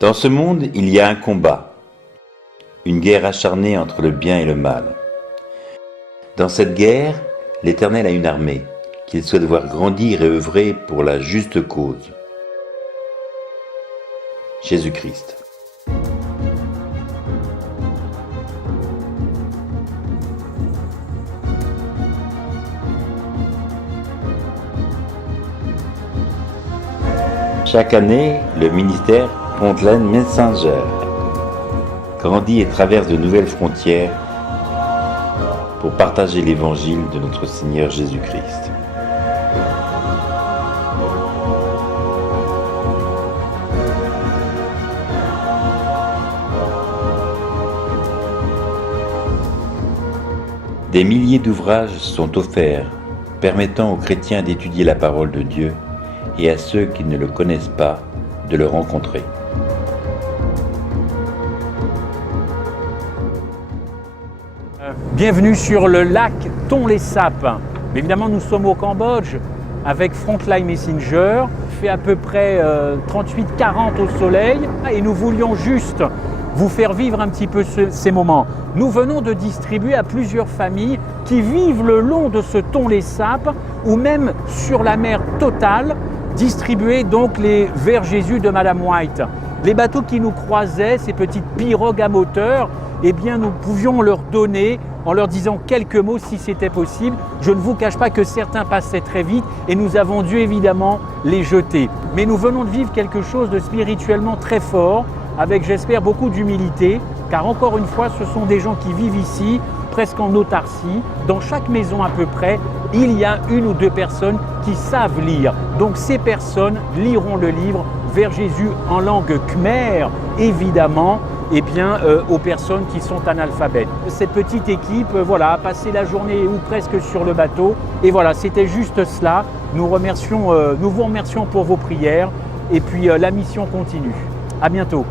Dans ce monde, il y a un combat, une guerre acharnée entre le bien et le mal. Dans cette guerre, l'Éternel a une armée qu'il souhaite voir grandir et œuvrer pour la juste cause. Jésus-Christ. Chaque année, le ministère Frontline Messenger grandit et traverse de nouvelles frontières pour partager l'évangile de notre Seigneur Jésus-Christ. Des milliers d'ouvrages sont offerts permettant aux chrétiens d'étudier la parole de Dieu et à ceux qui ne le connaissent pas de le rencontrer. Bienvenue sur le lac Tonlé-Sap. Évidemment, nous sommes au Cambodge avec Frontline Messenger. Il fait à peu près 38-40 au soleil et nous voulions juste vous faire vivre un petit peu ces moments. Nous venons de distribuer à plusieurs familles qui vivent le long de ce Tonlé-Sap ou même sur la mer Totale, distribuer donc les vers Jésus de Madame White. Les bateaux qui nous croisaient, ces petites pirogues à moteur, eh bien nous pouvions leur donner en leur disant quelques mots si c'était possible. Je ne vous cache pas que certains passaient très vite et nous avons dû évidemment les jeter. Mais nous venons de vivre quelque chose de spirituellement très fort, avec j'espère beaucoup d'humilité, car encore une fois ce sont des gens qui vivent ici, presque en autarcie. Dans chaque maison à peu près, il y a une ou deux personnes qui savent lire. Donc ces personnes liront le livre vers Jésus en langue khmer, évidemment, et bien aux personnes qui sont analphabètes. Cette petite équipe voilà, a passé la journée ou presque sur le bateau. Et voilà, c'était juste cela. Nous vous remercions pour vos prières. Et puis la mission continue. À bientôt.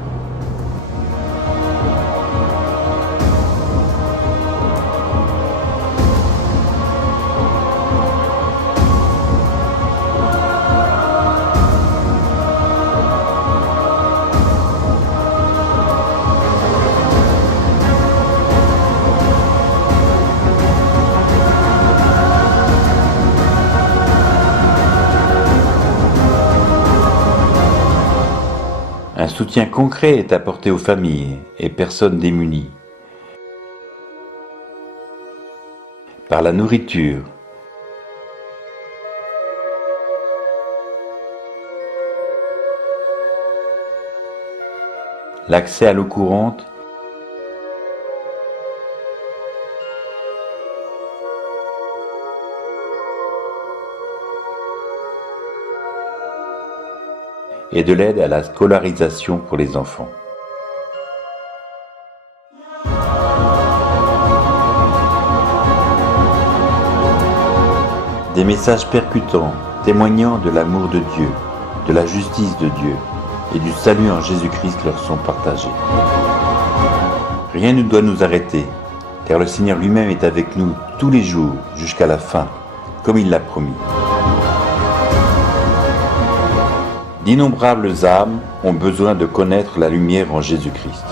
Un soutien concret est apporté aux familles et personnes démunies par la nourriture, l'accès à l'eau courante, et de l'aide à la scolarisation pour les enfants. Des messages percutants, témoignant de l'amour de Dieu, de la justice de Dieu et du salut en Jésus-Christ leur sont partagés. Rien ne doit nous arrêter, car le Seigneur lui-même est avec nous tous les jours jusqu'à la fin, comme il l'a promis. D'innombrables âmes ont besoin de connaître la lumière en Jésus-Christ.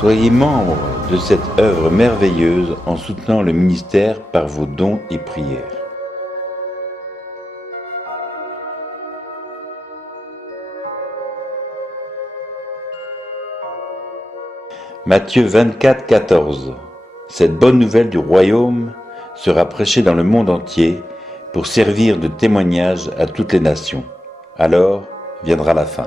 Soyez membres de cette œuvre merveilleuse en soutenant le ministère par vos dons et prières. Matthieu 24, 14. Cette bonne nouvelle du royaume sera prêchée dans le monde entier pour servir de témoignage à toutes les nations. Alors viendra la fin.